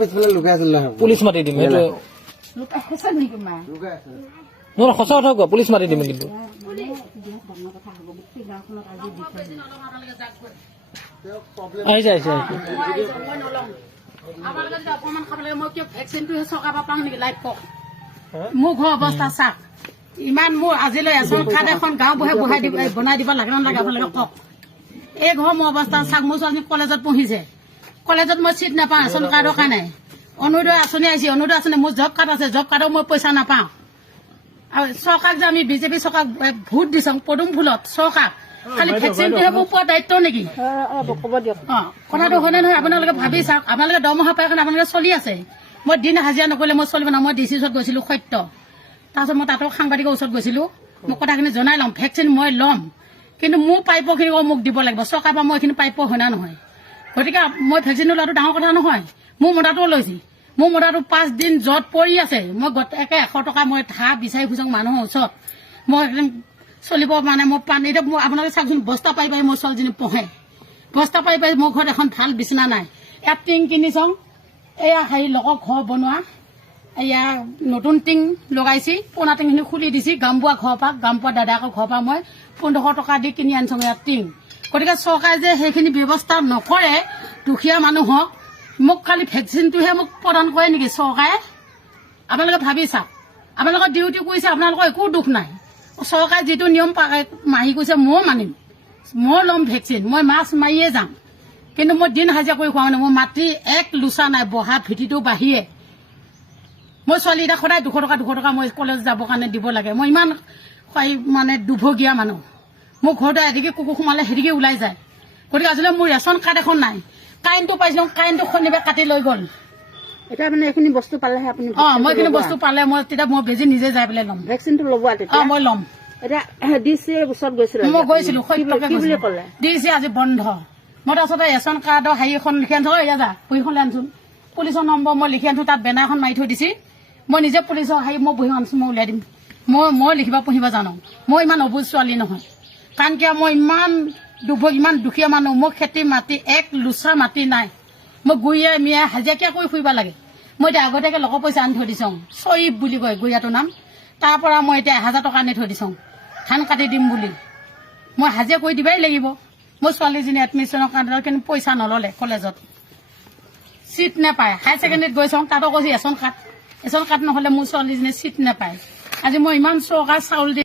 পিছফালে লুকাই আছিল নহয় পুলিচ মাতি দিম সেইটো নহয় সঁচা কথা কোৱা পুলিচ মাতি দিম কিন্তু আহিছে আহিছে মোৰ ঘৰ অৱস্থা চাওক ইমান মোৰ আজিলৈ ৰেচন কাৰ্ড এখন গাঁও বহাই বনাই দিব লাগে নালাগে আপোনালোকে কওক এই ঘৰ মোৰ অৱস্থা চাওক মোৰ ছোৱালী কলেজত পঢ়িছে কলেজত মই চিট নাপাওঁ ৰেচন কাৰ্ডৰ কাৰণে অৰুণোদয় আঁচনি আহিছে অৰুণোদয় আঁচনি মোৰ জব কাৰ্ড আছে জব কাৰ্ডৰ মই পইচা নাপাওঁ আৰু চৰকাৰক যে আমি বিজেপি চৰকাৰক ভোট দিছোঁ পদুম ফুলত চৰকাৰক খালি ভেকচিনটোহে মোৰ পোৱা দায়িত্ব নেকি কথাটো হয়নে নহয় আপোনালোকে ভাবি চাওক আপোনালোকে দৰমহা পাই কাৰণে আপোনালোকে চলি আছে মই দিন হাজিৰা নকৰিলে মই চলিব না মই ডি চি ওচৰত গৈছিলো সত্য তাৰপিছত মই তাতো সাংবাদিকৰ ওচৰত গৈছিলো মোক কথাখিনি জনাই ল'ম ভেকচিন মই ল'ম কিন্তু মোৰ প্ৰাপ্যখিনি মোক দিব লাগিব চৰকাৰৰ পৰা মই এইখিনি প্ৰাপ্য হয় না নহয় গতিকে মই ভেকচিনটো লোৱাটো ডাঙৰ কথা নহয় মোৰ মতাটোও লৈছে মোৰ মতাটো 5 দিন য'ত পৰি আছে মই একে 100 টকা মই ধাৰ বিচাৰি ফুৰিছোঁ মানুহৰ ওচৰত মই একদম চলিব মানে মই পানী এতিয়া মই আপোনালোকে চাওকচোন বস্তা পাই পাই মোৰ ছোৱালীজনী পঢ়ে বস্তা পাই পাই মোৰ ঘৰত এখন ভাল বিচনা নাই ইয়াত টিং কিনি চাওঁ এয়া হেৰি লগৰ ঘৰ বনোৱা এয়া নতুন টিং লগাইছি পুৰণা টিংখিনি খুলি দিছি গামবোৱা ঘৰৰ পৰা গামবোৱা দাদাকৰ ঘৰৰ পৰা মই 1500 টকা দি কিনি আনিছোঁ ইয়াত টিং গতিকে চৰকাৰে যে সেইখিনি ব্যৱস্থা নকৰে দুখীয়া মানুহক মোক খালি ভেকচিনটোহে মোক প্ৰদান কৰে নেকি চৰকাৰে আপোনালোকে ভাবি চাওক আপোনালোকৰ ডিউটি কৰিছে আপোনালোকৰ একো দুখ নাই চৰকাৰে যিটো নিয়ম মাৰি কৈছে ময়ো মানিম মই ল'ম ভেকচিন মই মাছ মাৰিয়ে যাম কিন্তু মই দিন হাজিৰা কৰি খোৱা নাই মোৰ মাটি এক লোচা নাই বহা ভেটিটো বাঢ়িয়ে মই ছোৱালী এটা সদায় 200 টকা মই কলেজ যাবৰ কাৰণে দিব লাগে মই ইমান মানে দুভগীয়া মানুহ মোৰ ঘৰতে এদিকে কুকুৰ সোমালে সেদিকে ওলাই যায় গতিকে আজিলৈ মোৰ ৰেচন কাৰ্ড এখন নাই কাৰেণ্টটো পাইছিলোঁ কাৰেণ্টটো শনিবাৰে কাটি লৈ গ'ল এটা মানে এইখিনি বস্তু পালেহে আপুনি মই এইখিনি বস্তু পালে মই তেতিয়া মই বেজি নিজে যাই পেলাই ল'ম ভেকচিনটো ল'ব তেতিয়া মই ল'ম এতিয়া ডিচি ওচৰত গৈছিল মই গৈছিলোঁ ডিচি আজি বন্ধ মই তাৰপিছতে ৰেচন কাৰ্ডৰ হেৰি এখন লিখি আনিছোঁ এয়া যা বহীখন লৈ আনিছোঁ পুলিচৰ নম্বৰ মই লিখি আনিছোঁ তাত বেনাৰ এখন মাৰি থৈ দিছে মই নিজে পুলিচৰ হেৰি মই বহী আনিছোঁ মই উলিয়াই দিম মই লিখিব পঢ়িব জানো মই ইমান অবুজ ছোৱালী নহয় কাৰণ কিয় মই ইমান দুখীয়া মানুহ মোৰ খেতি মাটি এক লোচা মাটি নাই মই গুৰিয়াই মিয়াই হাজিৰা কৰি ফুৰিব লাগে মই এতিয়া আগতীয়াকৈ লগৰ পইচা আনি থৈ দিছোঁ চয়ীব বুলি কয় গুৰিয়াটোৰ নাম তাৰ পৰা মই এতিয়া 1000 টকা আনি থৈ দিছোঁ ধান কাটি দিম বুলি মই হাজিৰা কৰি দিবই লাগিব মোৰ ছোৱালীজনী এডমিশ্যনৰ কাৰণে কিন্তু পইচা নল'লে কলেজত চিট নাপায় হায়াৰ ছেকেণ্ডেৰীত গৈছোঁ তাতো কৈছে ৰেচন কাৰ্ড নহ'লে মোৰ ছোৱালীজনী চিট নাপায় আজি মই ইমান চৰকাৰ চাউল দি